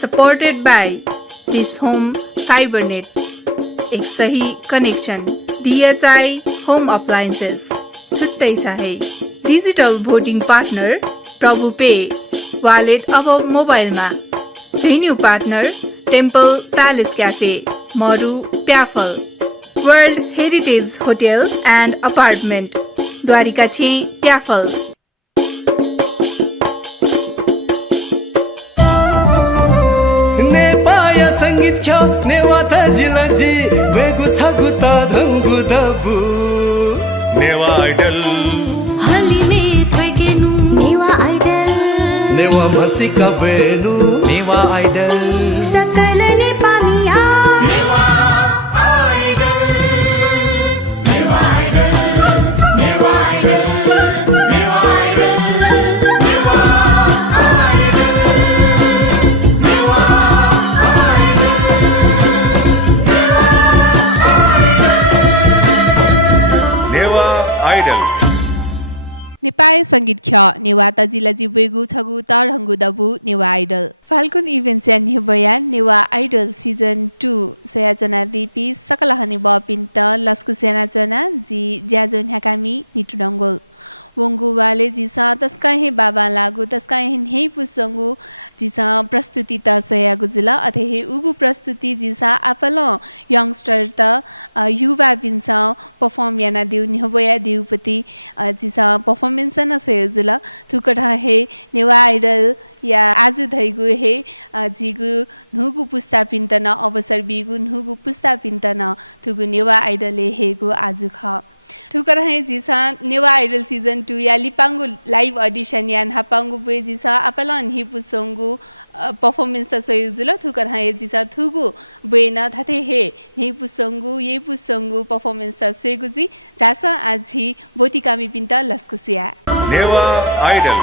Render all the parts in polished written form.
Supported by this home fiber net, एक सही connection. DHI home appliances छुट्टै छ है। Digital voting partner Prabhu pay wallet अब मोबाइलमा। Venue partner temple palace cafe Maru Pyaphal. World heritage hotel and apartment Dwarika छे प्याफल। नेपाय संगीत ख्या नेवाता जिलाजी वेगु छगुता धंगु दबु नेवा आइडल हलिमे थ्वेकेनु नेवा आइडल नेवा मसिका बेनु नेवा आइडल सकल नेपालीया Newa idol Newa idol Newa idol Newa idol Newa idol Newa Nepali संगीत ख्य नेवा तजिलाजी बेगु छगु तरहंगु दबु नेवा आइडल। फाल्कुन इभेन्ट्स या नेबया नेवा आइडल सिजन 2 सोयाजना दिपी सकलहनि बपिन्त लस्कु सेनाजना जी ज्याजोन ह्याकामी निटुडंगोल वंगु वाले जिसा तस्का हे बाबा लागु तस्का हे पुसंगु जिसा प्रस्तुति त सया गुजुला अथे हे उगु प्रस्तुति जिसा आपल यंगस्टर त युवा बिन्छ परफॉर्म याना दिउ निहबया दिउपति जिसा परफॉर्मेंस न सयजुला थुकटा हे नेवा आइडल या आजु धैगु हे जिगु नुगु पुस्ता पिन्तन अवसर बिगु नुगु पुस्ता पिन्तन थुगु नेवा आइडल हेगु आजु ख थुकर है जिसा नेवा आइडल सीजन 2 या लिपांगु लाइभ ऑडिशन या हापांगु बे जिसा अपलन हिपुसंगु परफॉर्मेंस त सयुजुल थुकर है जिसा थुगु बेना थाथे हे हिपुसंगु येपुसंगु परफॉर्मेंस त सेगुजी जासा आजि बोतिकामी पिन्ता लस्कुसिया नेवा आइडल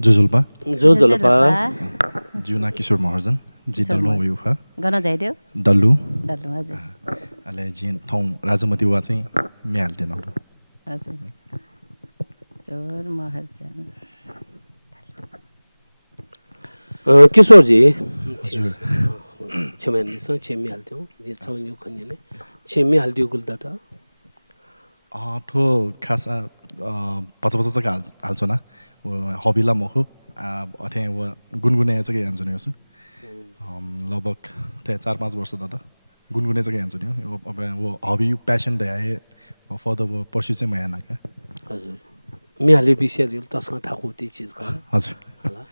जोजोल्पा जुना किशोर महर्जन जी दल्लु उयो ख गन जाइदेऊ दल्लु हजुर अले जिन ठौं राजमती वा चाहिँ म्याल्टे नौ हजुर जोर महर्जन किशोर जी छमेन सँग छेमी हाल्थ्यौ जे छौ यो खन्ने छेमी हाल्दियो गुलदाटा ठो खासा पचपच जग्गा हाल्छ न हबिला मखो अथे व गुनगुने चाहिँ हाल्छ नि यसो लगभग 4-5 वर्ष दादा गुनगुने चाहिँ हाल्छ नि अब वो हबी प्यासन दे फर्दर वो पर्स्यु चाहिँ मयाना का हजुर मिहाले विषय दिल तसँग थाकु ती चीज का हजुर होला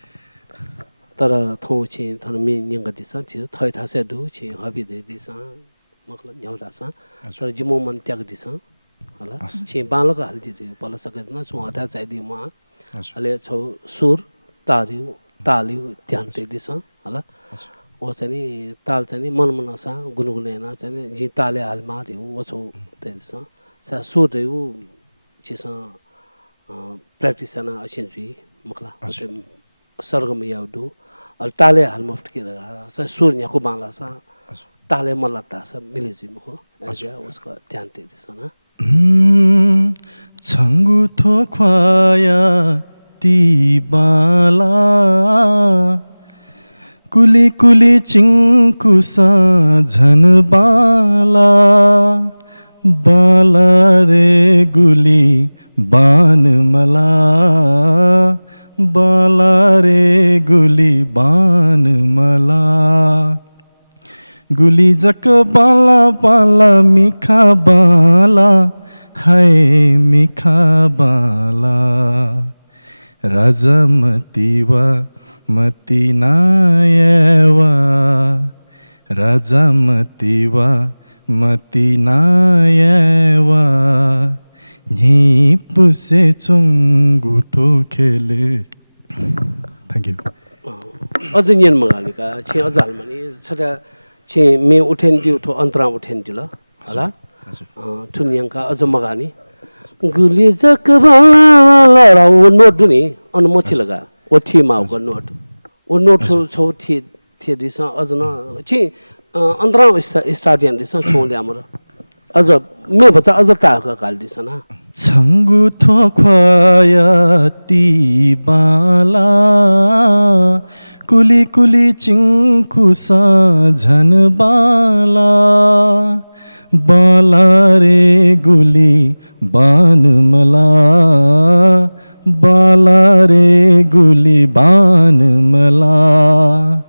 तर थौ छि थन मि न्यंग दिस छि थै थासे दु छि हबी दे दिस मखला न्याउरा सा तर जिमो मन त्याग दिस होला छि बालक हाल दि पल सके न छु हटा चाहिँ दि म अले छौ सुर तारिउ तालिउ ध्यान ते दिस होला ओ चाहिँ ताल चाहिँ मन मनसा गुनगुनेना चाहिँ जी ताले हाल मार्यो ओ छौ तेस सा सुर देउ छिसा प्र्याक्टिस ना अछिन्जी मखला सरगम याउदु अल ताले हाल मफ्त के सा सुर न्याको बांला सा ताले मलता सा मिलेजी मखो एजा उसको ध्यान ते दिस ना छंगु थो ख्वाया ती बाला कुली कुली चिंकु साझन बाला बाला रे गुली बान मला बाला रे गुली बान मला गुली जक बाला बाला मिखा बाला हाय मिखा बाला राजमतीवा मती नायवा राजा मतीवा मती नायवा नी पुसे चुंगुटो खेले थैंक यू अजन्यन मगालिका छे अजाल मनी छटा छे मे उठेन दिउ थो अन्तरा उठेन दिल होला ठुनियंका अज मगानी गुली जकबाला राउ नोट दुनी अनुमति लगा ओथि माउको नोट ओ नोट छौ थि दिस अजन छि अन्तरा स्टाडियम दिस छोले हाम्रो अज मे बच्चा अज ताका काल दिस ना छंगु थो ख्वाया ती बाला कुली कुली चिङ्कु साझन बाला बाला रे गुली बान मला बाला रे गुली बान मला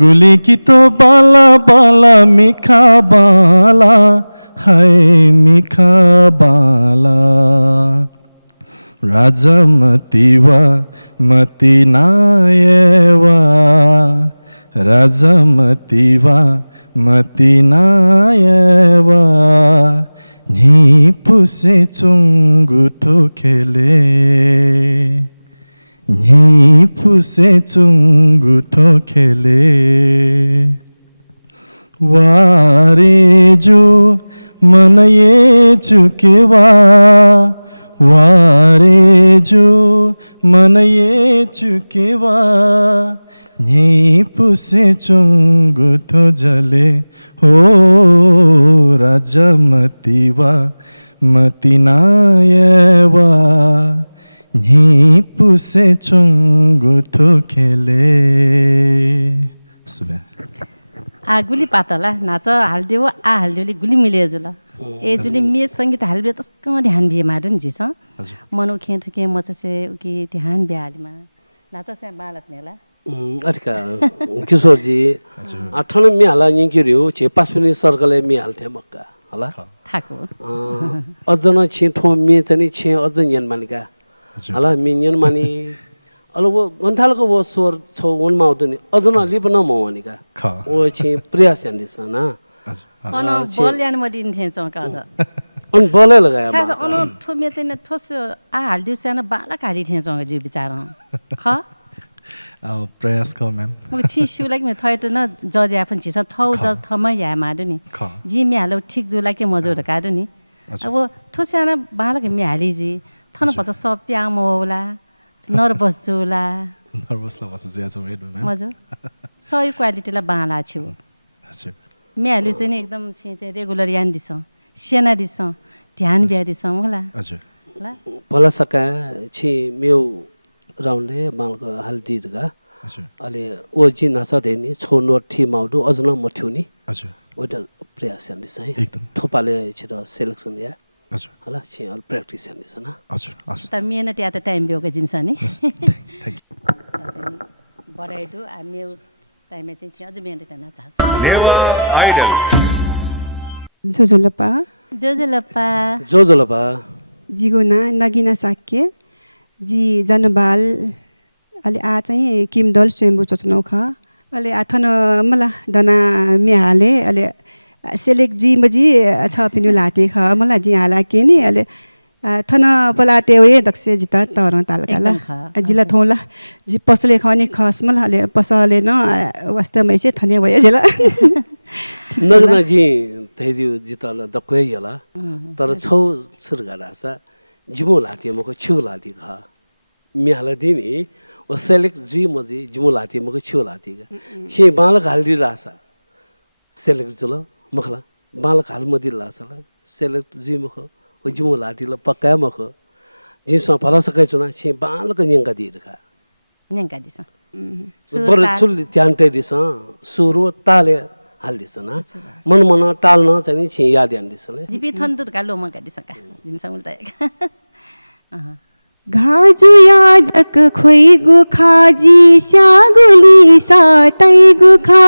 गुली की तो बाला बाला मिखा बाला हाय मिखा बाला राजा मतिवा मति नायवा राजा मतिवा मति नायवा नि पुसे चुङ्गुठो खेले नि पुसे चुङ्गुठो खेले वारे जो मन ये चुकेवा वारे जो मन ये चुकेवा नि पुसे चुङ्गुठो जले हो राजा मतिवा मति नायवा नि पुसे चुङ्गुठो खेले सुबह आ गुली पातला नाच हाल्दियो आ हाल्दियोले गुली मिले जुल ए जुली मे संगीत हाल्बे तस्क ध्यान बिए माडन जिस मनो खे ठके मचसे उकी ध्यान बिए हालिमा नाच से बालक नेला अठका किशोर जी आठन मी हाला निकिरियो छे पास पनि सर्कलले मी हाल्थे मक्का होला थाको अझन छे ठो मी चाहिँ छे अझ न्यन मानिका होला मी न्यन मानी अलो वो गन्थालको वो स्वर छौ वन माउदनी अझन लिपन मवनिका ओ छे प्रयास यान्दिस न अन बल यान मदिन थे चौका छ अन बलै लगाया छ अन ठोमे चाहिँ ठोस आ हाल्दियो सानो बालक हाली थे चौका जी विचार ख प्रयास क मैम म छिसु लाइक मे थय त न जज याफन छिस थौ जज थमा या माडु नि जी मे हालो ठीक जो लाइक मजो रकादु नि अब ठोस्याना बालक मे हाली जी थन पच सप्या मोला नर्भस जोला नर्भस ला बस ज्या चाहिँ हेर्नु न मजो सही क्वालिटी ला बाला छु हजुर मे हाली चाहिँ नि एकदम चाहिँ रेगुलर यान दिस सेना दिस ध्यान बिया दिस होला हजुर ल भला सका छि मेउ राउन्डले बालको हल्दी दगा हजुर अले ओ जी नसा देनी छो नोट थि माउडु अझन मथ्युनी हजुर ओटा प्रयास यान्दिस है एकदम थोपाले छिर सेलेक्सन या हजुर होला छि अल प्र्याक्टिस यान्दिस न हजुर हजुर त मेहनत या त टाइम बियोको जिमस नि थ्यांक यू बढाइदु आ मेउ टाइम चाहिँ छि अझ मेहनत गर्न चाहस नेवा आइडल जोजोलपा जोजोलपा जिगोना नगिना साक्य जी जनबाल अलि आ चाहिँ किमदल स्वयम्भू चोचनौ ख अलि आठन मला दना मेहाले अलि सेलेक्ट जी मजी छ पिनु लाटे ख मला जी हाला के नि अलि थन पलाटे वे दक्ष जिता तर तालकाला जिला थोला जी पसले खनि खस मला अलि पसले न वास्तवमै चाहिँ थने भए जिला नगना जी तेजु जिताल दक्वे यला तर छौ सुरगाडासा जिमो लाटे मको छु लाटे खा मिहाला दिनी ओ सेलेक्ट जी मजी जिमो लाटे मको छु लाटे छि बालक हाल्दी रासा सेलेक्ट जुल मखला बालक हाल मदि लासला सेलेक्ट जी मखो ओ जिमो लाटे ल पक्का मखो जिमसा फला सकै छुना छि बालक न्यंगा दिरखा न्यंका दिस बर चुल त्यान्टे दिस सुरो ताले हाल दिस न मन मन टाल्न चाहिँ छि याद यान दिस ले जिपी थन्दुर का लोमा का दिसका जिमसा उल्टा घाजु याजक खोइ गुखाजी स्यागुली सातै गुखा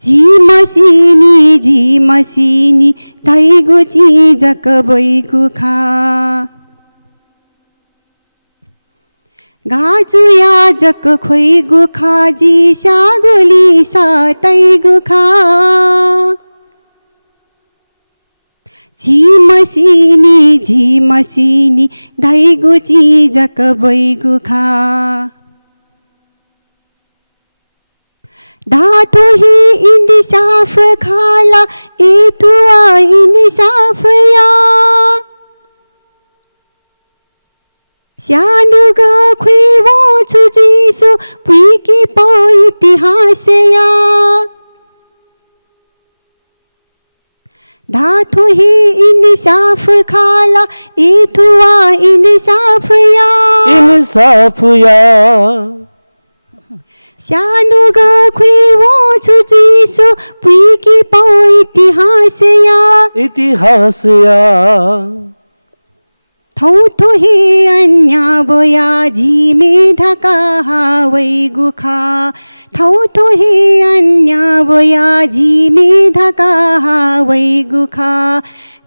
जी मसिनी धैगु चिजक बै गुखा घाजु याजक खोइ गुखाजी स्यागुली सातै गुखा जी मसिनी धैगु चिजक बैगु खा धातो ही इंदी साफ खाला एटुआ इंदी साफ या स्यानु ग खुइवो छुजिसो पुइकी पो इतिहास या धाथो ही इंसाफ खाला इथुआ इंसाफ या इंसाफ या सानो गखै वो छुजिसो पुइकी पौ इतिहास या थौथो हे अन्या बोया झिमे धका हावै गुखा थौथो हे अन्या बोया झिमे धका हावै गुखा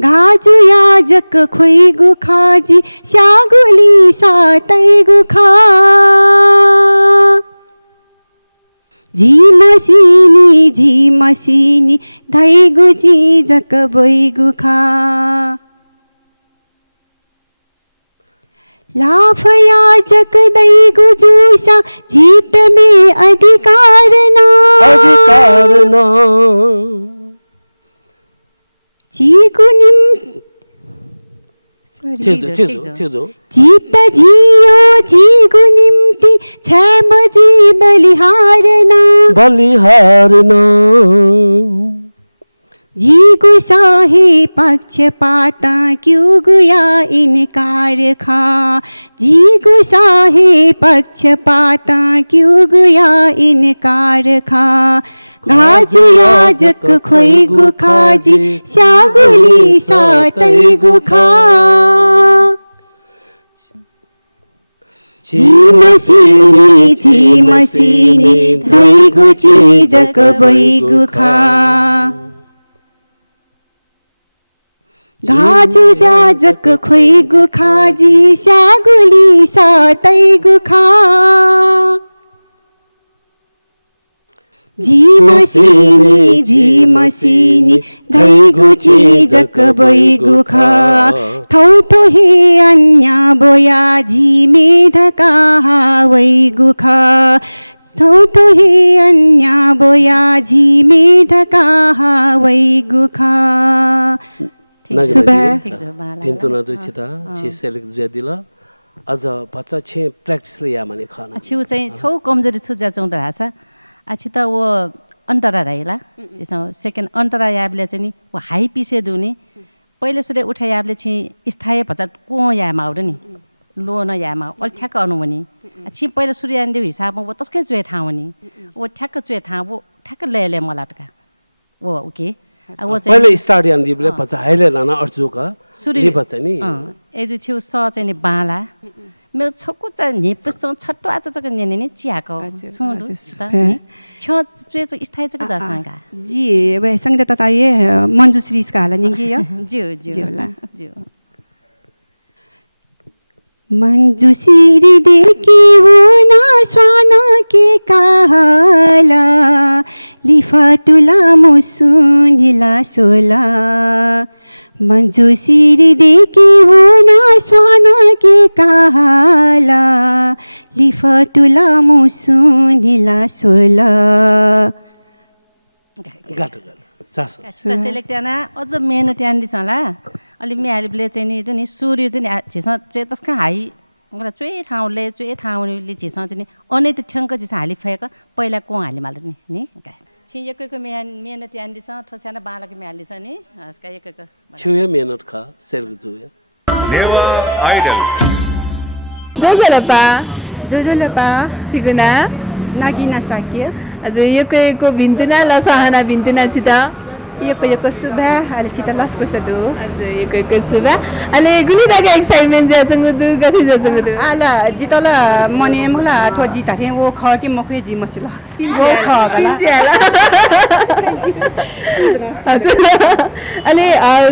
घाजु याजक खोइ गुखा जी स्यागुली सातै गुखा झिमसिनी धैगु जिजक बैगु खा लाफया जक दैगु जुसा जीत में अधिकार ना जीगु निम जीत जियो जीगु निम्ति छम जी बलिहारना जीगु साहे पक्षपाता क्यों गुया इनकार खा जीगु साहे पक्षपाता क्यों गुया इनकार खा घाजु याजक खोइ गुखा जी स्यागुली सातै गुखा झिमसिनी धैगु जिजक बैगु खा घाजु याजक खोइ गुखा जी स्यागुली सातै गुखा झिमसिनी धैगु जिजक बैगु खा थौथो हे अन्या बोया झिमे धका हावै गुखा थौथो हे अन्या बोया झिमे धका हावै गुखा तिनतुना दुचिता छि सेलेक्ट ज्यादिला अझ बच्चा छे प्र्याक्टिस ले या माने खाना छु चाहिँ छौ कमजोरी छु जा चौं रासा अछि त वो अन्तरा राइला त्यसो सेकेन्ड अन्तरा याबले चाहिँ नि वो हाई पिसे दुनी पहिले सुरे उठा याबले छि स्थायी भचा को या माउड नि लो न या मा अल ठ्याक अनु भनी छि पहिले सूर्य देव हिसाबमा वो तस्कै जुए ठाउँ नि वो ठ्याक जुए ठाउँ वो ठ्याक लेले मलाटका वो ओके पहिले स्टार्ट यान दिबले बच्चा हाइले लाना अर्जुका सूर्य बच्चा नि एजु छु स चाहिँ नि बाला मेरो छोको चाहिँ नेपसो छट्टो आज चाहिँ नेने नि चियाको छुडु त नि छ चुए चाहिँ स्थायी चाहिँ दसंगा जी वे संगीत त ये मंजुश्री इसका हाला निंगी या जी मंजुश्री देखी वो ना स्वाना के काला लिफातुला मुसुनिला सोला मंजुश्री देखी वो ना स्वाना के काला लिफातुला मुसुनिला सोला स्पेशल एकजना अझ मेन ट्यान दिसला अलि मिहालिले चाहिँ नि जुन सूर्य चाहिँ छिस त्यसका हाई मलाई चुए ठाउँले छिस चाहिँ नि अनै त ठ्याङ्क छिस हाली फएक पहिला को हाली माल नि छि एकैको मेहनत यान दिस ठोस्याना बालको मेहनत दिस नि हस्का एकैको छुए मेहनत खा सेल जुए नेवा आइडल जोजोलपा चिगुना नागिना साक्य अझ एकैको भिन्तुना लसहना भिन्तुना छिता यो सुबा अलि छिता लस्को सदु अझ एकैको सुबा अलि गुलिदाको एक्साइटमेन्ट जाचंगु दु गथि जाचंगु दु आला जितला मने मला ठो जिता थे वो ख कि मखे जि मसिला वो ख गला अलि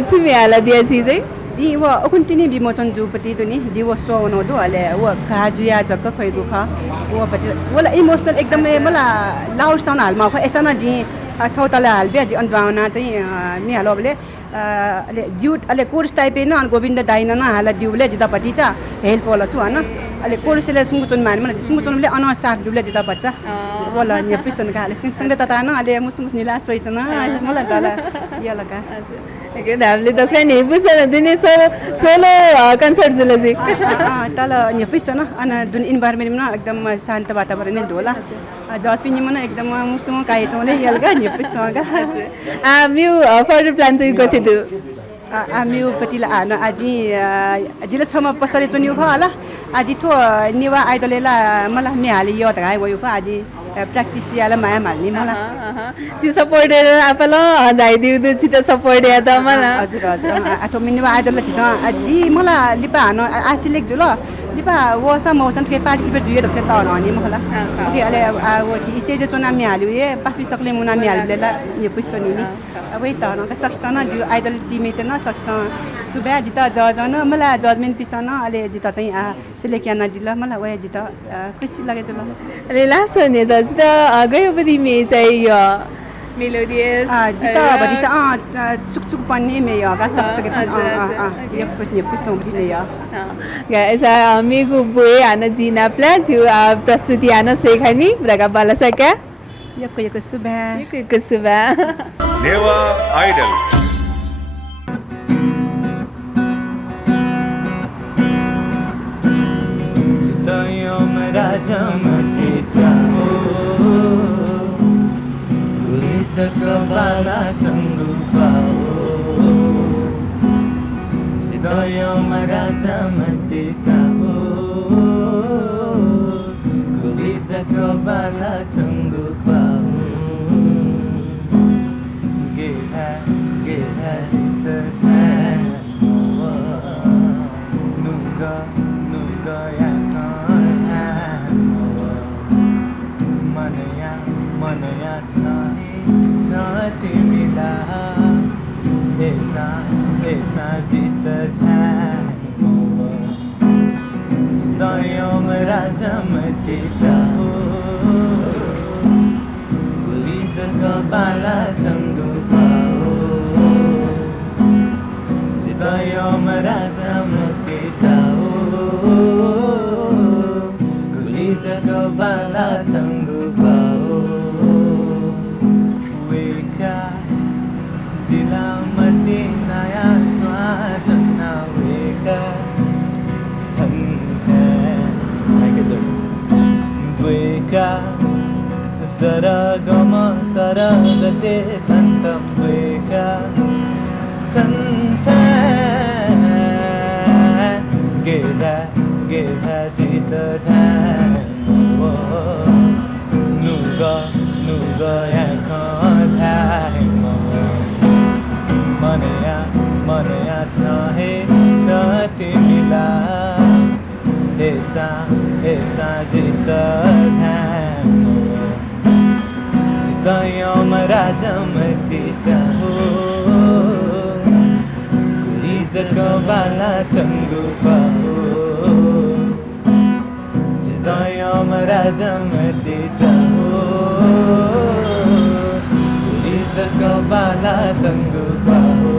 छुमी हाला दिया छिदै जी वो अकुन्टिनी विमोचन जुपति दुनी जी वो सो नो दु अले वो गाजुया जक खैगु ख वो पछि वला इमोशनल एकदमै मला लाउड साउन्ड हालमा ख एसना जी थौतला हालबे जी अन्ड्राउना चाहिँ नि हालोबले अले जुट अले कोर्स टाइप न गोविन्द दाइन न हाला दिउले जितापति चा हेल्प होला छु हैन अहिले कोर्सेले सुङ्गुचोन माने मलाई सुङ्गुचोनले अनसाफ डुब्ले जिता बच्चा बोला नि पिसन का हाले सँगै त तान अहिले मुसमुस निला सोइचन मलाई दला या लगा के हामीले दसैँ नि बुझ्न दिने सोलो कन्सर्ट जुलजी तल नि पिसन अनि जुन इन्भाइरोमेन्टमा एकदम शान्त वातावरण नै ढोला जस पनि मन एकदम मुसुम काइ चौले यलगा नि पिसनगा म्यु फर्दर प्लान चाहिँ गथे दु म्यु कतिला आजी जिल्ला छमा पस्तले चुनियो ख होला आजी थो नेवा आइडलेला मलाई मिहाले यो त गाय गयो ख आजी प्र्याक्टिस याला माया माल्ने मलाई ची सपोर्ट आपला जाइदिउ दु ची त सपोर्ट या त मला हजुर हजुर आठो मिनेवा आइडल छिस जी मलाई लिपा हान आसिलेक जुल लिपा वसा मौसन के पार्टिसिपेट जुए दक्ष त हनी मला ओके अले वो स्टेज चुना मिहाल्यो ए पापी सकले मुना मिहाल्लेला यो पुस्तो नि अब त न का सक्छन जो आइडल टिमेट न सक्छ सुबे जिता जजन मलाई जजमेन्ट पिसन अले जिता चाहिँ सिलेक्या नदिला मलाई वया जिता खुसी लागे जुल अले लास्ट ने त जिता गयो बदी मे चाहिँ यो मेलोडियस जिता बदी त चुक पन्ने मे यो गा चक यो पुस्तो पनि यो गाइस मेगु बोए आन जिना प्ला जु प्रस्तुति आन सेखानी ब्रगा बाला सका यको सुबे यको सुबे Newa idol Sakabala changu pao Sidoyo maraja mati chao Guli sakabala changu pao Geha jita tha Nunga ya Manaya chahi Chati mila Esa jita than Chitayom raja mati chaho Guli sakabala changu pao Chitayom raja mati chaho Guli sakabala changu pao Silamati naya swajana weka Santhe Dveka Saragama saragate santam dveka Santhe Gedha jita dhan Nuga yakha Manaya chahe chati mila Esa jita dhan Chitayom raja mati chaho Guli sakabala changu pao Chitayom raja mati chaho Guli sakabala changu pao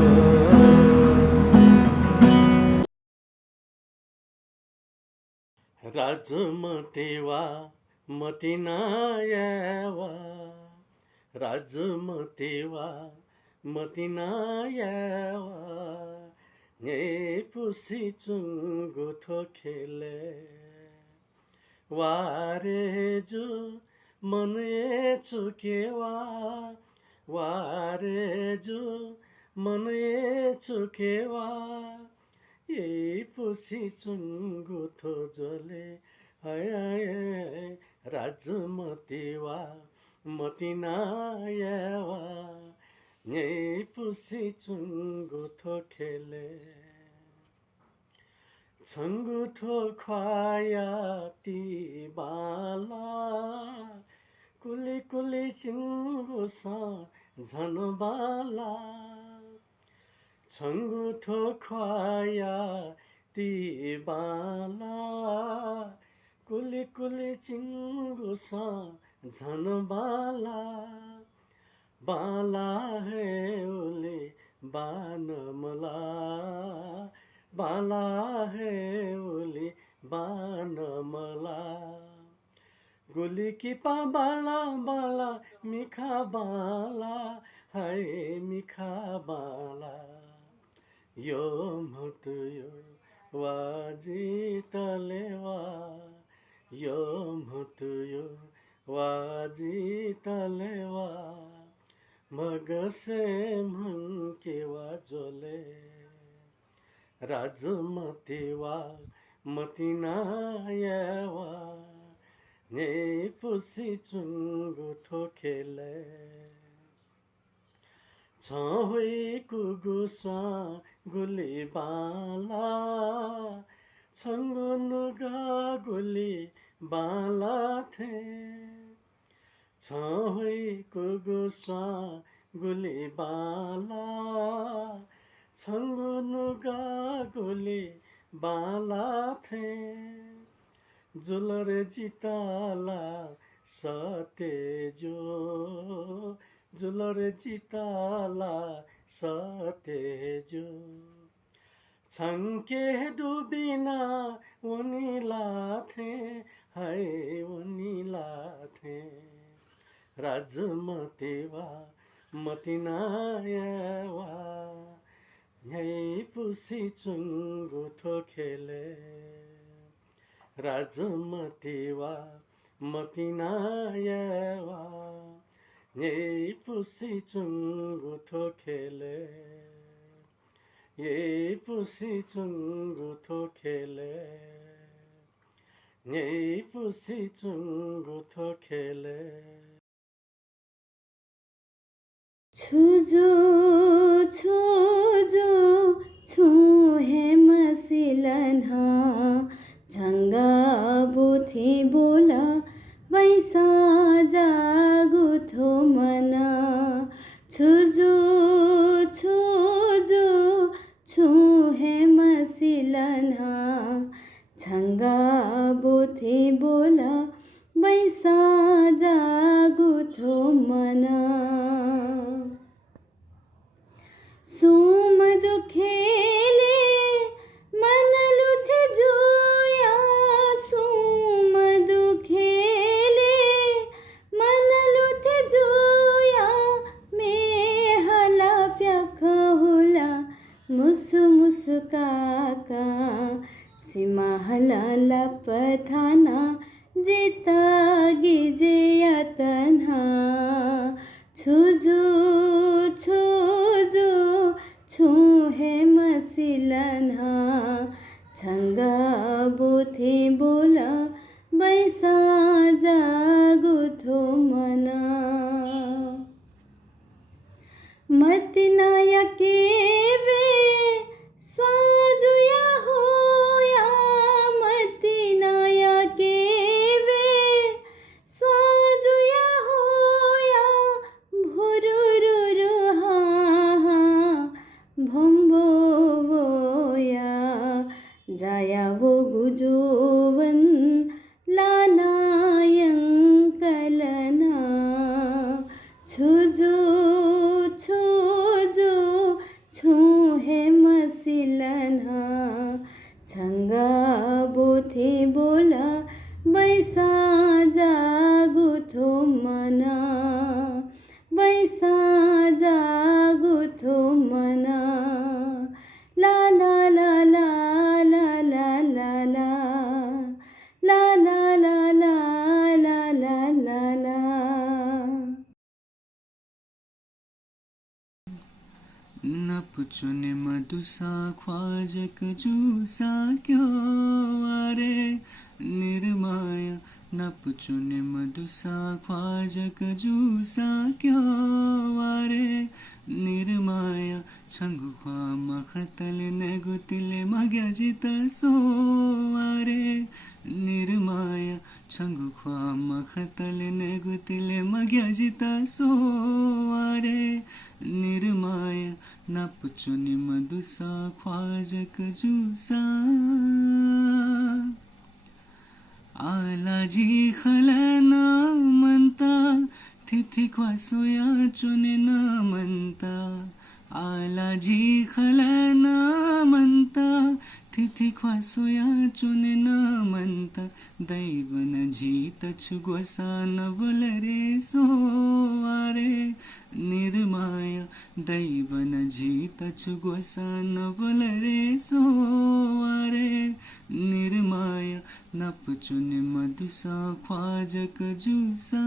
राजमतेवा मतिनायवा राजमतेवा मतिनायवा ने pussy चुंगु थो खेले वारे जो मन ए चुकेवा वारे जो मन ए चुकेवा ये पुसी चुंगु थो जले हाय राजमतेवा मतिनायवा ये पुसी चुंगु थो खेले चंगु थो ख्वाया ती बाला कुली कुली चिंगु सा झन बाला चंगु थो ख्वाया ती बाला कुली कुली चिंगु सा झन बाला बाला है ओले बानमला बाला है ओले बान मला गोली की पा बाला बाला मिखा बाला हाय मिखा बाला यो मृत्यु वाजी तलेवा यो मृत्यु वाजी तलेवा मगसे मन केवा जोले राजमतीवा मतिनायवा ने पुसी चुंगु थोखेले छहुई कुगुसा गुली बाला छंगुनुगा गुली बाला थे छहुई कुगुसा गुली बाला छंगुनुगा गुली बाला थे जुलर जिताला सतेजो जुलर जिताला सतेजो छंके डुबिना उनीला थे हाय उनीला थे राजमतीवा मतिनायवा यही पुसी चुंगु थोखेले राजमतीवा मतिनायवा यही पुसी चुंगु थोखेले यही पुसी चुंगु थोखेले यही पुसी चुंगु थोखेले छुजो छुजो छुहे मसिलन्हा झंगा बोथे बोला बैसा जागु थो मना छुजो छुजो छुहे मसिलन्हा झंगा बोथे बोला बैसा जागु थो मना सोम दुखेले मन लुथ जोया सोम दुखेले मन लुथ जोया में हला प्याखा होला मुसु मुसुकाका सीमा हला लपथाना जिता गिजया तन्हा छुजो छुजो छुहे मसिलन्हा झंगा बोथे बोला बैसा जागु थो मना मतिनाया केवे स्वाजुया होया मतिनाया केवे स्वाजुया होया भुरुरुरु हा भम्बोया जाया वो गुजोवन लानायंकलना छुजो छुजो छुहे मसिलन्हा झंगा बोथे बोला बैसा जागु थो मना बैसा जागु थो मना ला ला ला ला ला ला ला ला ला ला ला ला ला ला ला ला न पुचुने मधुसा ख्वाजक जूसा क्यों आरे निर्माया न पुचुने मधुसा ख्वाजक जूसा क्यों आरे निर्माया छंगु ख्वा मखतल नेगुतिले मग्या जिता सो आरे निर्माया छंगु ख्वा मखतल नेगुतिले मग्या जिता सो आरे निर्माया न पुचुने मधुसा ख्वाजक जूसा आलाजी खलना मनता थिथि ख्वासोया चुने न मनता आलाजी खलाना म्हणता तिथी ख्वासोया चुने न म्हणता दैवन जीतच गोसान वलरे सोवारे निर्माया दैवन जीतच गोसान वलरे सोवारे निर्माया नपचुने मधुसा ख्वाजक जुसा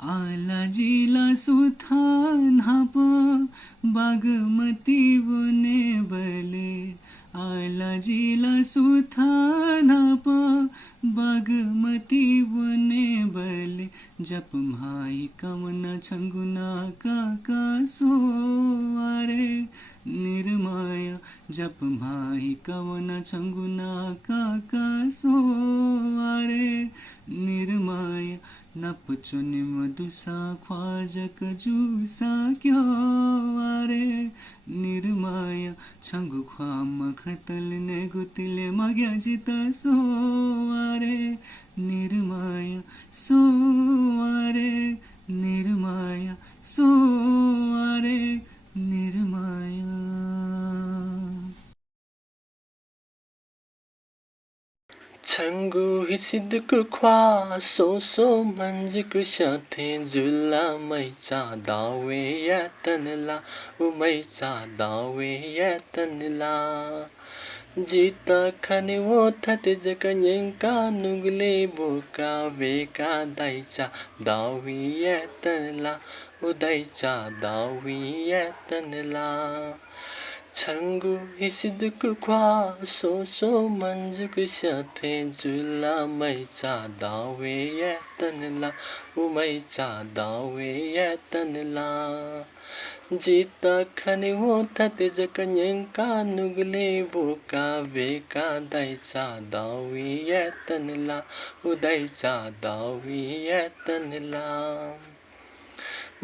आलाजीला सुथान हाप बागमती वने बले आलाजीला सुथान हाप बागमती वने बले जप माई कवन छंगुना काका सोवारे निर्माया जप माई कवन छंगुना काका सोवारे निर्माया नपचुने मधुसा ख्वाजक जुसा क्यों आरे निर्माया छंगु ख्वाम खतल ने गुतिले मग्या जिता सोवारे निर्माया सोवारे निर्माया सोवारे निर्माया छंगु हिसिदको ख्वा सोसो मंजको साथे जुला मैचा दावे या तनला उमैचा दावे या तनला जीता खने वो थते जकन्यंका नुगले बोका बेका दाइचा दावी या तनला उदाइचा दावी या तनला छंगु हिसिदको ख्वा सोसो मंजुको साथे जुला मैचा दावे या तनला उमैचा दावे या तनला जीता खने वो थते जकन्यंका नुगले बोका बेका दाइचा दावी या तनला उदाइचा दावी या तनला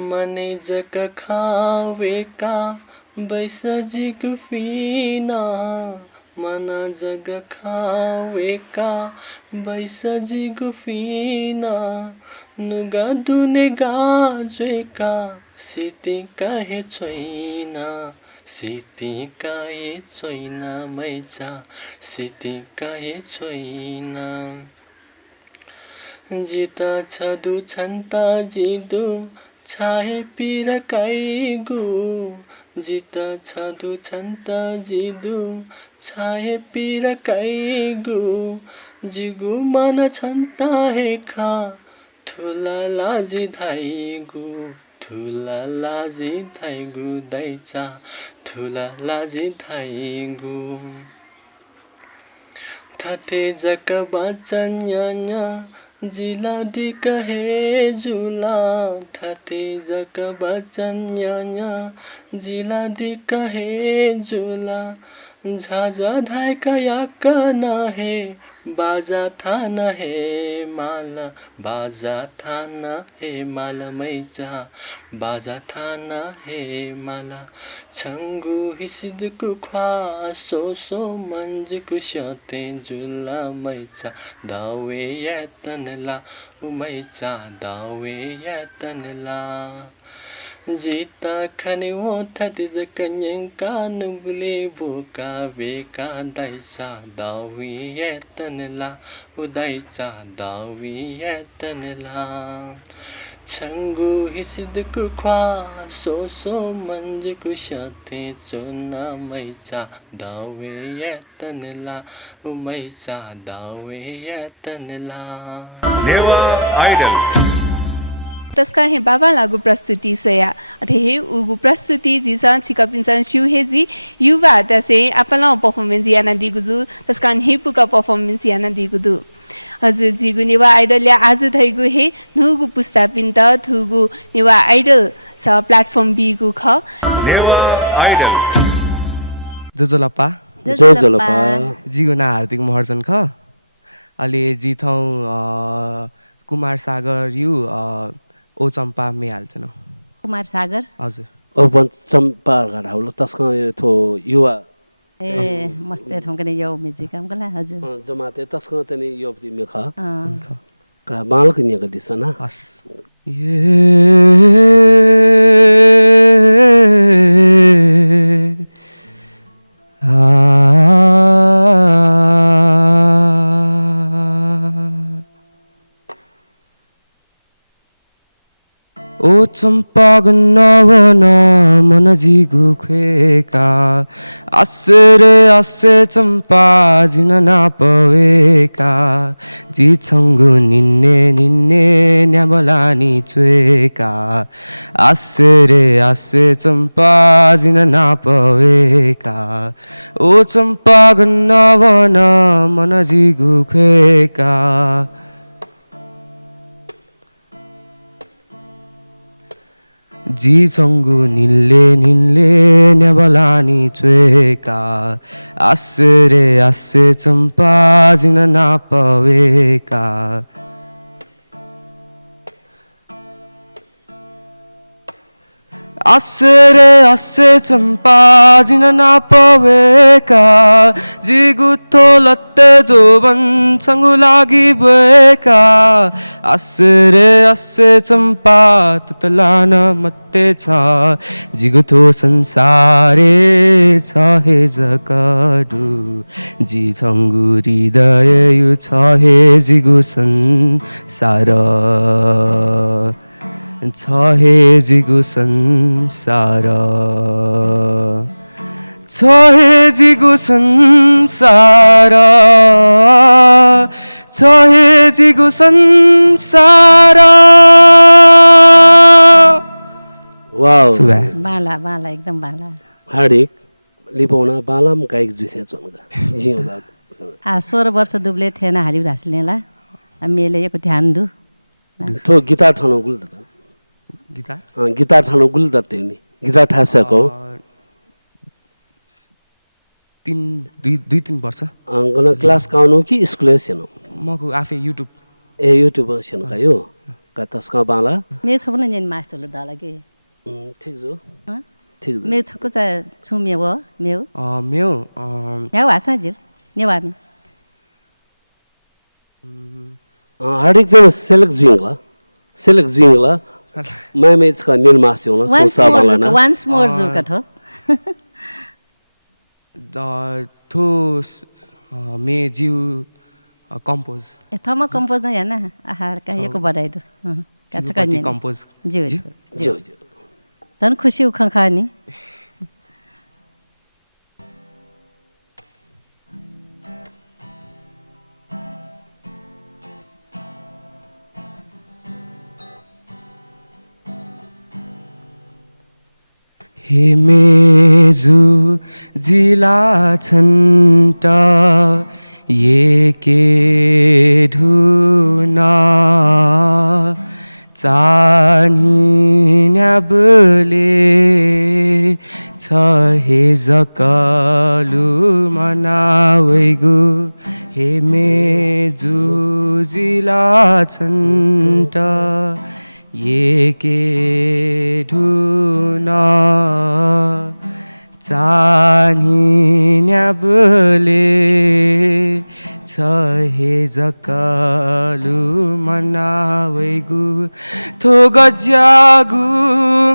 मने जक खावेका बैसजी गुफिना मना जग खावेका बैसजी गुफिना नुगा दुने गाजेका सिति काहे छैना सिति काहे छैना मैचा सिति काहे छैना जिता छदु छन्ता जिदु छाहे पिर काइगु जिता छदु छन्ता जिदु छाहे पिर काइगु जिगु मन छन्ता हेखा ठुला लाजी धाइगु ठुला लाजी धाइगु दाइचा ठुला लाजी धाइगु थते जक बाचन न्या जिला दि कहे जुला थते जक बचन न्या जिला दि कहे जुला झाजा धाय कयाक नहे बाजा था न हे माला बाजा था न हे माला मैचा बाजा था न हे माला छंगु हिसिदको ख्वा सोसो मंजको साथे जुला मैचा दावे या तनला उमैचा दावे या तनला जीता खने वो थते जकन्यंका नुगले बोका बेका दाइचा दावी या तनला उदाइचा दावी या तनला छंगु हिसिदको ख्वा सोसो मंजको साथे चोना मैचा दावे या तनला उमैचा दावे या तनला नेवा आइडल तस्का हे बाबा लागू प्रस्तुति सोया अथे हे उगु प्रस्तुति जिसा छिका पिन्सन शिवहे जी युवा तसे आपला परफॉर्मेंस याना दिगुदु तस्का हे पुका परफॉर्मेंस याना दिगुदु हजुर जिगु नेवा आइडल या आज थैगु हे नुगु पुस्ता पिन्त थुगु नेवा आइडल स प्लेटफर्म बिगु ख नेवा आइडल जोजोलप्पा जोजोलप्पा जिगुना हार्दिक महर्जन ख अलि जिथौ कुमार सागर यु ओ चम्पा मे हाल्छन् कुमार सागर हजुर ओ चम्पा घाउलो तस्को थो युवा ए मस्ते ठौकने यो म्युजिक हमकला हजुर जमाते तस्को तनी यो दिमे ख का बालक निगा दिसना हस् ओ चम्पा नवन मन जिगु खुएका आसे रे आसे चम्पा जिन नापवेका जी छङ्गु निन्ने निन्ने न्याबलानी चुएका आसे रे आसे चम्पा जिन नापवेका ओ चम्पा नवन मन जिगु खुएका जी छङ्गु निल्ले निल्ले न्याबलानी चुएका आसे रे आसे चम्पा जिन नापवेका आसे रे आसे चम्पा जिन नापवेका जिगुथो लत्ते जोबन छङ्गु लागि भएका आसे रे आसे चम्पा तुतलान मत्ते छ जिगुथो संसारे छ हे जकडु जी छङ्गु हृदय यु छ हे जिगु संसार छ हे जिगु संसार छ हे जिगु संसार छ हे जिगु संसार वाव बाला बाला एकदम बाला हार्दिक लिपोना बालाम गायक जुथे चोनगा जिउँदा आ 16 वर्ष दुब्ले थिएन हालिउ ढास्लेला मेले एको ध्यान दु तो गिटार ठानो गुल गिटार गिटार ठानो गुल दते नि गिटार ठासको 2-3 वर्ष गना क्लास काउनु कि स्कुल सेनो मको आफै युट्युब युट्युब सेनो कायो का तस्का बाला मे छपन नेन मास्टरले दाला के ठीक जो ठीक मे छको चा छुमे व मेउ मेउ याउ आसा जिउ नेवामी हार्दिक जन सेलेक्ट जुइङला मैमेज का निर्मास होला सोसा बाला वन्स मोर जो कथो थो मे जिउ कम्पोज ए थमा कम्पोज न याना आहार काएको बधाई दो काचका नि कम्पोज जिउ जिउ जन खुशी उखंखा नि हे मेजु जिला छन्ट ये के ढुना चानी न्याबले छ हे जकलु मनावेगु हे मेजु जिला छन्ट ये के ढुना चानी न्याबले छ हे जकलु मनावेगु थो गज्यागु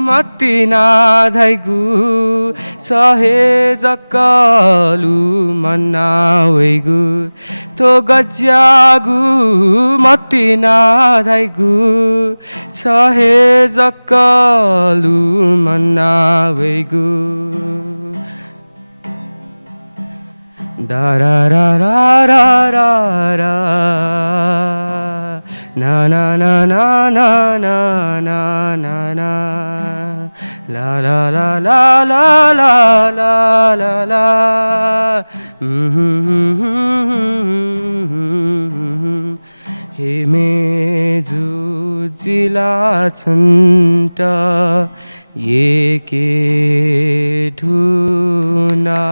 मतिना धाइगु छ हे जकलु मनावेगु थो गज्यागु मतिना धाइगु छ हे जकलु मनावेगु da ra ra ra ra ra ra na na na na na na na na na la la la la la la la la la हे मेजु जिला छन्ट ये के ढुना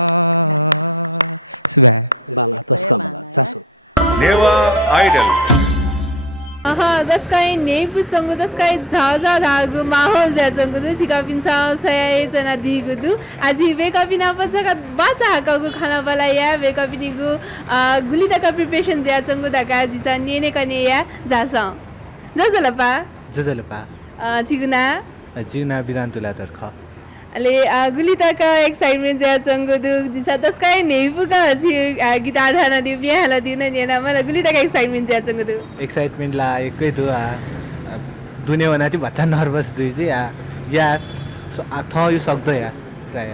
बाला तस्का बाला चासो नेवा आइडल दसकाई नेपु संगु दसकाई झाझा धागु माहौल ज्याचंगु दु छिका पिन्छ सय जना दिगु दु आजि वेका पिना पछका बाचा हाकगु खाना बलाया वेका पिनिगु गुलिता का प्रिपरेसन ज्याचंगु दाका जिसा नेने कने या जासा जजलपा चिगुना बिदान तुला तर्ख अले गुलिता का एक्साइटमेन्ट ज्याचंगु दु जिसा दसकाई नेपु का छि गिटार धाना दिउ बिहा हाला दिउ न नेना मला गुलिता का एक्साइटमेन्ट ज्याचंगु दु एक्साइटमेन्ट ला एकै दु दुने वनाति भत्ता नर्भस जुइ चाहिँ या थ यो सक्दो या प्राय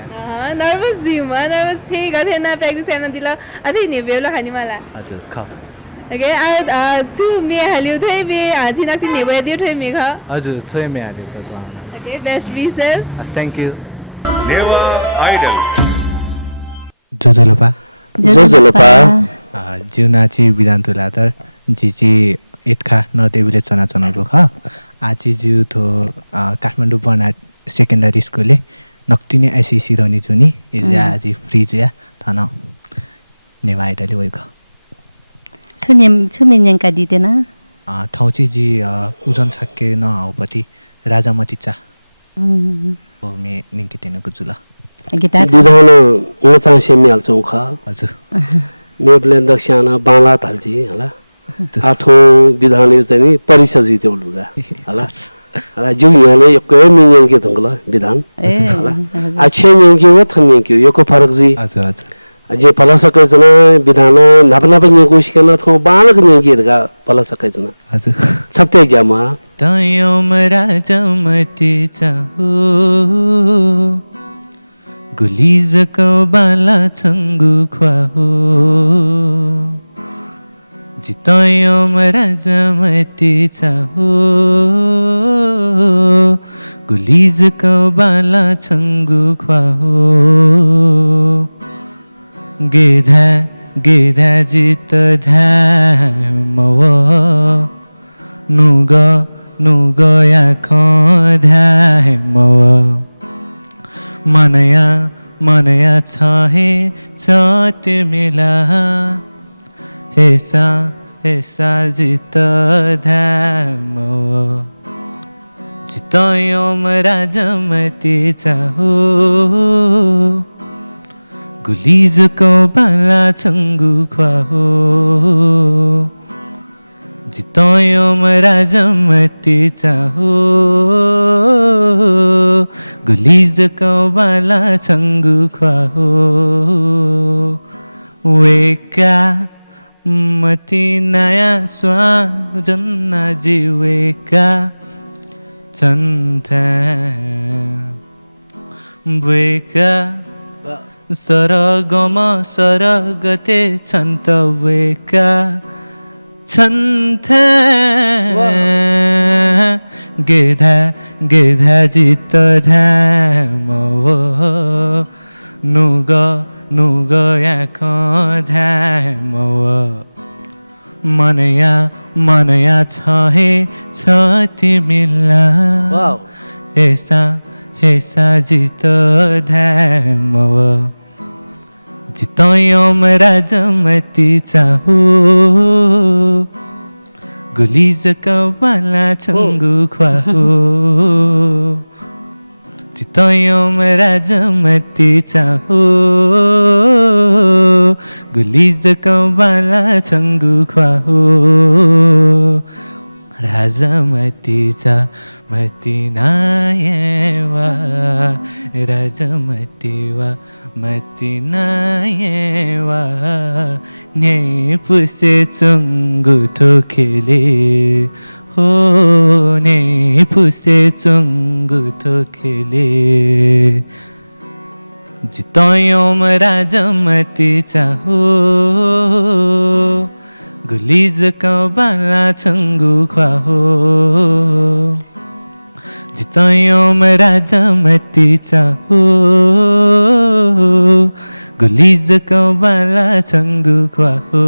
नर्भस जिउ म नर्भस छै गथे ना प्र्याक्टिस गर्न दिला अथि ने बेला खानी मला हजुर ख ओके छु मे हालिउ थै बे जिनकति ने भयो दिउ थै मेघ हजुर थै मे हालिउ त okay best wishes thank you Newa idol जोजलोपा जिउनाची बिदान तुलातर जिजी एटखा नदेवीले चना चनाको ख आची जिउ थो काठमाडौँ बनाट सेकेन्डरी स्कुलले नक्तिने आइसिसी रहने जुनी इजा आजी फ्री जुया थन नेवा आइडलले वइ ख छुमेन्यङका दितेन ठाउँची जी उजन छक्के न आउपति राजामतिचा ओ मे निकितेन गुजुला गिटार बिदान उचाङ सेमिहाल्छौँ ख हजुर मेबले दक्षिणा बाला थाल्छि होला आठौँ विधानले चाहिँ परिषद जित्यो लुगा होला होला जो यहाँले एकै मिन्यङ के थङ्गला विधान होला अच्छे मिन्यङ के व थन्यङ के यो को फरक जी हजुर हजुर जे पला सकै जना विधान नापना पनि कोसिकन थौ बालक नि गेरगा पला सकै जना हजुर छप्ते ग्यामा तयम राजमती चाहो गुलिज को बाला छंगु ख्वाहो जितयम राजमती चाहो गुलिज को बाला छंगु ख्वाहो गेधा जित धामव नुगया धामव मनया छहे छत मिला हेसा जित धामव जितयम राजमती चाहो गुलिज को बाला छंगु ख्वाहो जितयम राजमती चाहो गुलिज को बाला छंगु ख्वाहो वेका मती नया स्वाजन्ना जी वेका चन्था वेका सरगम सरगते छन्त वेका छन्थ गेधा जित धामव नुगया धामव मनया छहे छति मिला हेसा जित धामव जितयम राजमती चाहो गुलिज बाला छंगु ख्वाहो जितयम राजमती चाहो गुलिज बाला छंगु ख्वाहो राजमती चा मती नायवा राजमती वा मती नायवा ने पुसे चंगु थो खेले हो ने पुसे चंगु थो खेले जितयम राजमती चाहो गुलिज बाला छंगु ख्वाहो जितयम राजमती चाहो गुलिज बाला छंगु ख्वाहो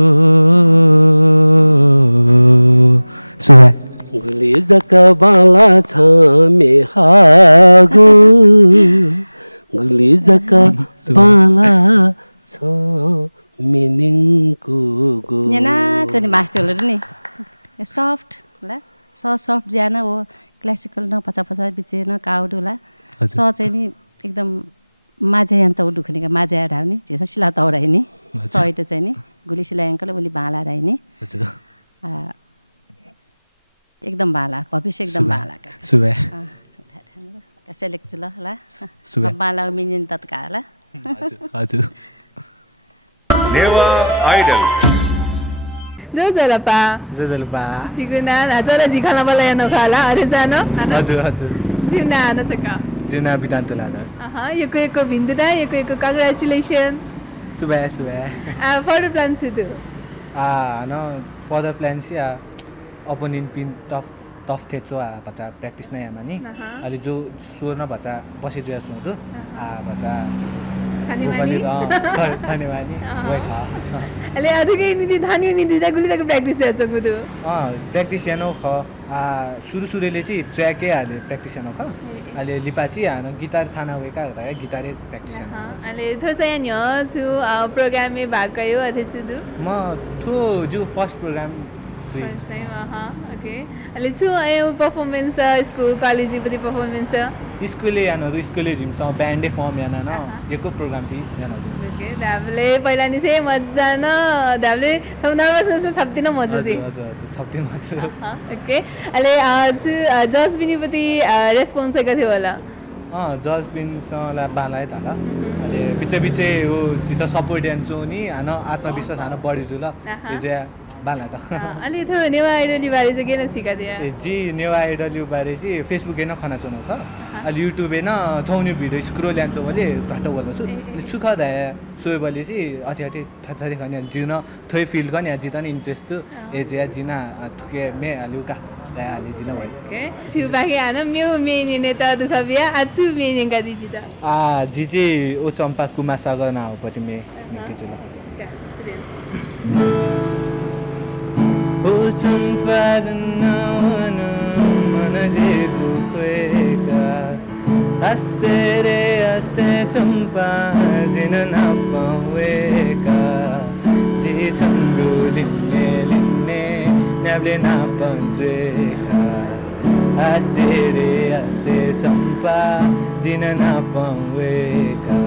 सुहा गुलिज बाला छमे हागु गुलिज बाला छ मिनिङ को गो नेना चोनी मास्टर नि सफ्ट होला सफ्ट ज्यान हो क्लासिकल न पचा पचा बिचे न काउडुला स चाहिँ नि एकदम माझे यन्त दुख्ने माझे ढाउने झेस सिला तौराइनी सहित चाहिँ नि गुली सिला अङ्कल ओली बाला राइनी एकदम बाला भविष्य एकदम बाला सुबे सेलेक्ट ल होला बाला मिनिन तत्काला हजुर नेवा आइडल जलपा जिगुना जरा जिखाना बला यानो खाला अरे जानो हजुर हजुर जिउना आना सका जिउना बिदान्त लादा यो भिन्दुदा यो congratulations Sube further plans to do no further plans yeah opponent pin tough thecho bacha practice na yamani ali jo surna bacha base jo sudu bacha धन्यवाद धन्यवाद अले अधुकै निधि धान्यो निधि जागुली तक प्र्याक्टिस हेर्छ गुदु प्र्याक्टिस हेर्नु ख सुरुले चाहिँ ट्र्याकै हाले प्र्याक्टिस हेर्नु ख अहिले लिपाची हान गिटार थाना वेका है गिटारे प्र्याक्टिस हेर्नु अले थो चाहिँ नि छु प्रोग्राम में भाग गयो अथे छु दु म थो जो first program first time okay अले छु परफॉर्मेंस स्कूल कॉलेज पति परफॉर्मेंस स्कूलले यानहरु स्कूलले जिमसँग ब्यान्डे फर्म याना न यको प्रोग्राम ति यानहरु ओके दाबले पहिला नि चाहिँ मज्जा न दाबले थम नर्भसनेस छप्दिन मज्जा चाहिँ हजुर छप्दिन मज्जा ओके अले जज बिनीपति रेस्पोन्स गथ्यो होला जजबिनसँग बालाय थाला अहिले बिचे हो जित सपोर्ट यान्छु नि हान आत्मविश्वास हान बढी छु ल यो चाहिँ बाला त अलि थो नेवा आइडल बारे चाहिँ केन सिका दिया जी नेवा आइडल बारे चाहिँ फेसबुक हेन खाना चुनौ त अलि युट्युब हेन छौनी भिडियो स्क्रोल यान्छु मैले घट्ट बोल्नु छु सुख दा सोय बले चाहिँ अति थथथि खनि जिउन थोइ फिल गर्ने जित नि इन्ट्रेस्ट छु ए जे जिना थुके मे अलुका ali zina wai okay chu ba ke ana meu meaning ne ta du thabia achu meaning ka diji ta jiji o champa kuma sagar na ho pati me nikki chula o champa na wana mana je ko kweka asere ase champa jina na paweka ji changu linne Nable na panjeka ase champa jina na panweka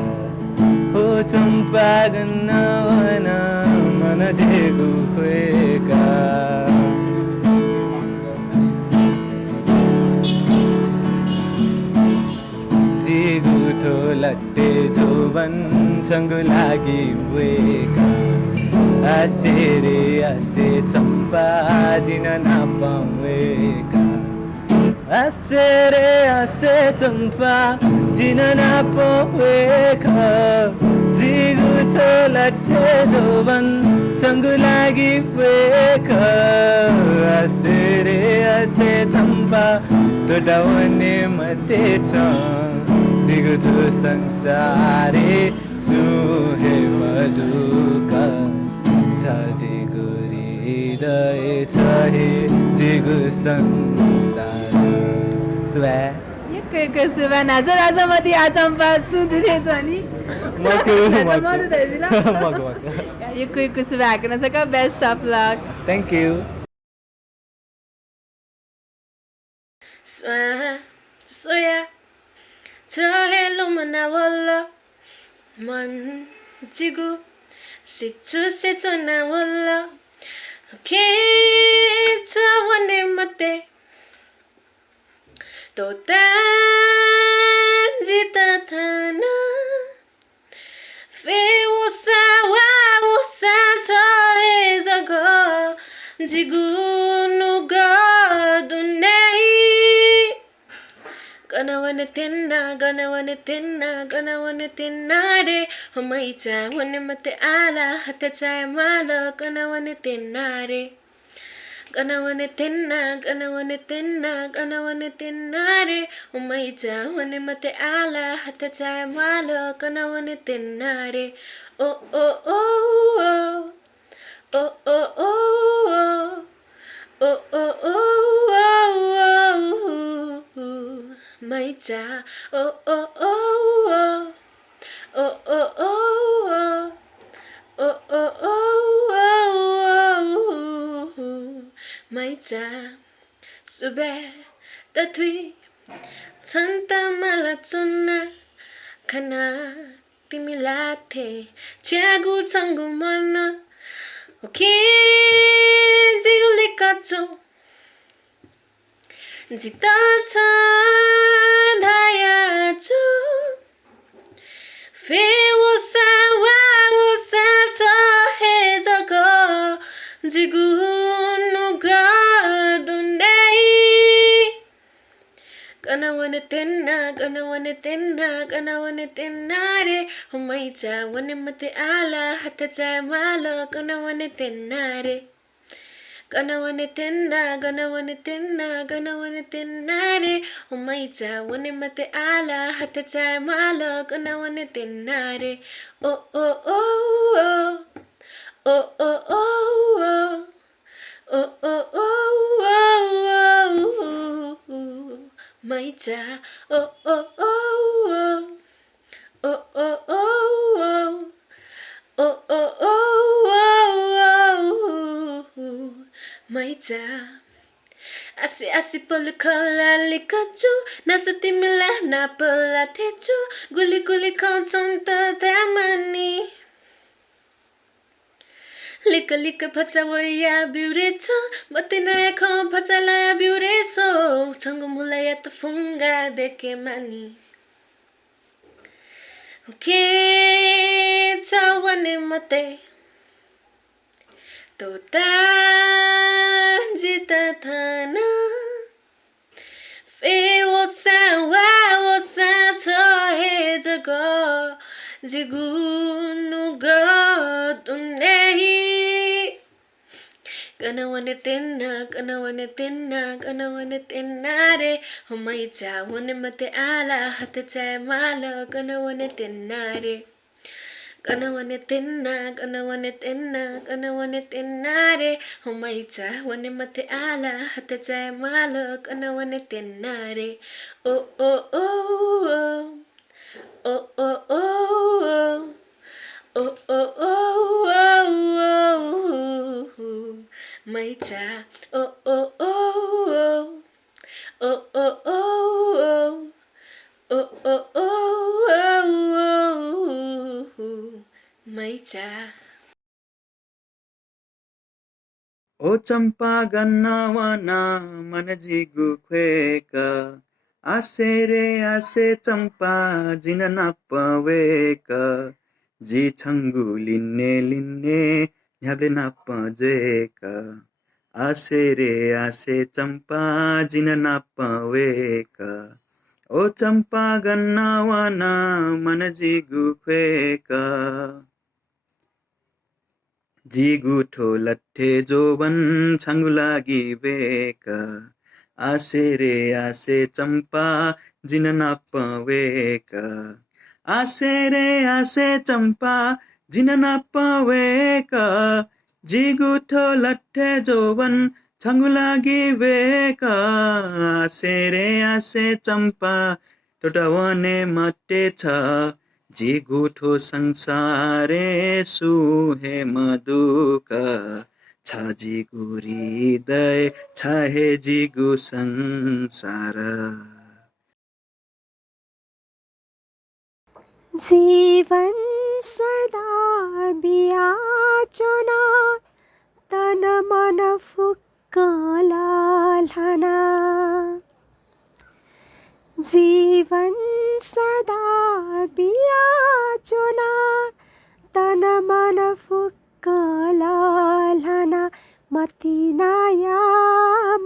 o champa ganna wana mana jegu kweka jigu to latte joban sangu lagi weka ase champa jina na paweka ase champa jina na paweka jigu to latte joban sangu lagi weka ase champa dodawane mate cha jigu to sansare suhe maduka hृदय चाहे जिगु संसार सुबे यको सुबे नाच राजमती आचम्पा सुधुरे छनी मको मरु दैदिला मको यको सुबे हाक्न सका best of luck thank you सोया चहेलो मनावल्ला मन जिगु सिचु नावल्ला Kecawane mate Tota jita thana Fe usa wa usa chahe jaga Jigunu ga dunai Ganawane tenna re Hamai chawane mate ala hata chai mala Ganawane tenna re Ganawane tenna re Hamai chawane mate ala hata chai mala Ganawane tenna re Oh oh oh oh Oh oh oh oh Oh oh oh oh My cha oh oh oh oh oh oh oh oh oh oh oh my cha सुबे तथुई छन्त मला चुन्न खाना तिमीलाई थे च्यागु छङ्गु मन okay जिगुले कच्चो जिता छ धाया छु फे उसा वा उसा छ हे जग जिगुनु गदुन्दै गनवने तेन्ना रे हुमैचा वने मते आला हात चा मालो गनवने तेन्ना रे गनवने तेन्ना रे हुमैचा वने मते आला हात चा मालो गनवने तेन्ना रे ओ ओ ओ ओ ओ ओ ओ ओ ओ Maicha, oh oh oh oh oh oh oh oh oh Maicha. Asi polu kola likachu, natsa timila na pola techu, guli guli konsonta damani. Lika lika pacha waya biurecho, matina yakho pacha la biureso, changu mulaya ta funga deke mani. Okay, chawane mate, tota jita thana, fe osa wa osa cho he jago, jigunu ga tunnehi. Ganawane tenna re humaicha wane mate ala hata cha malo ganawane tenna re ganawane tenna re humaicha wane mate ala hata cha malo ganawane tenna re oh oh oh oh oh oh oh oh oh Maicha, oh oh oh oh oh oh oh oh oh Maicha. ओ चम्पा गन्नावना मन जिगु ख्वेका आसे रे आसे चम्पा जिन नपवेका जी छङ्गु लिन्ने ह्याले नपजेका आसे रे आसे चम्पा जिन नपवेका ओ चम्पा गन्नावना मन जिगु ख्वेका जिगुठो लट्ठे जोवन छङ्गु लागि बेका आसे रे आसे चम्पा जिन नपवेका आसे रे आसे चम्पा जिन नपवेका जिगुठो लट्ठे जोवन छङ्गु लागि बेका आसे रे आसे चम्पा टोटावने मटे छ जिगुठो संसारे सुहे मधुका छ जिगु हृदय छ हे जिगु संसार जीवन सदा बियाचोना तन मन फुक्कला लाना जीवन सदा बियाचोना तन मन फुक्कला लाना मतिनाया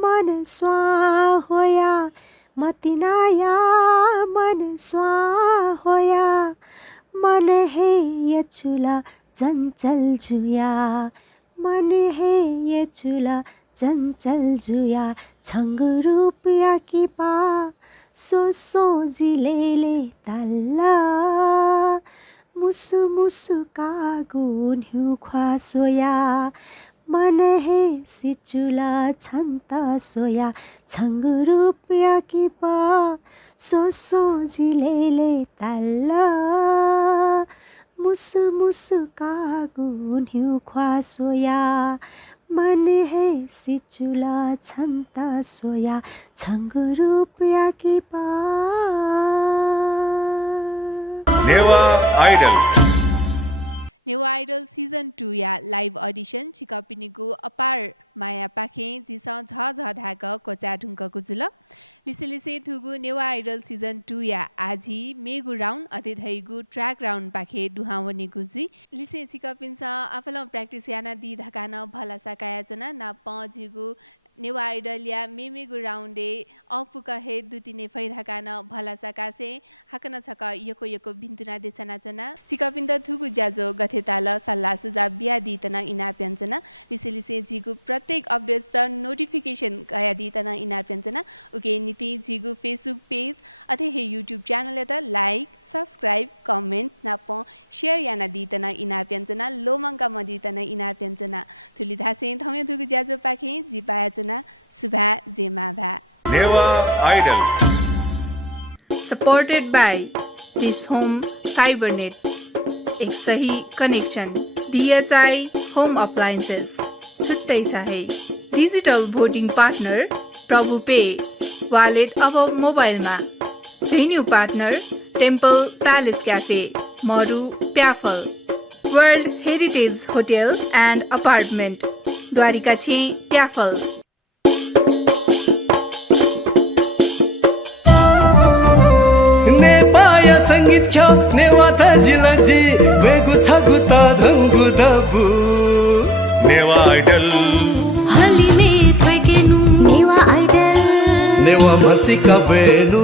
मन स्वा होया मतिनाया मन स्वा होया मन है ये चुला चंचल जुया मन है ये चुला चंचल जुया छंग रुपया की पा सो जिलेले तल्ला मुसु मुसु का गुन हिउ ख्वा सोया मन है सिचुला छन्ता सोया छंग रुपया की पा सो जिलेले तल्ला मुसु मुसु का गुन हिउ ख्वा सोया मन है सिचुला छन्ता सोया छङ्ग रुपियाँ कि पा Newa idol Newa idol season 2 या लाइभ अडिसन चिकापिनीको अपार माया पाखे जिसा झ झ धाक कोचा ढुङ्कको जुल लिसे लिसे थुगु नेवा आइडल सिजन 2 या आजी मेगु राउन्ड अते थैगु ट्र्याक राउन्ड पाखे दुहावनी गुजी लिसे चिकापिन्छ आफला प्र्याक्टिस याना दि धकान भला सकाया जना ना पजिगु नेवा आइडल या मेमेगु राउन्डे अपुका हे दुतिने फैधाकान भला सकासे हाकन छक यको यको बिन्तुना देचना जना चिकापिन्द थुगु ज्याजो गथेताल सल्लाह सुझाव बिया दितना इनाप्यञ्जना लिसे लिसे जिगु प्रत्येक अपडेट्स त नोटिफिकेसन गया दितना इनाप्यञ्जना उके नीति जिगु फेसबुक पेज अथे हे युट्युब च्यानल त लाइक सब्स्क्राइब कमेन्ट नाप शेयर याना दितना इनाप्यञ्जना लोमंका मदितना इनाप्यञ्जना थुली धासे थमे थुगु ज्याजो पाखे जिपाया सुभा जेमाभा Newa idol supported by this home fibernet एक सही कनेक्सन DHI होम अप्लायन्सेस छुट्टै चाहे digital voting partner Prabhu pay wallet अब मोबाइलमा venue partner temple palace cafe Maru Pyaphal world heritage hotel and apartment Dwarika छे प्याफल नेपाय संगीत ख्या नेवा तजिलजी वेगु छगु त धंगु दबु नेवा आइडल हलिमे थ्वेकेनु नेवा आइडल नेवा मसिका बेनु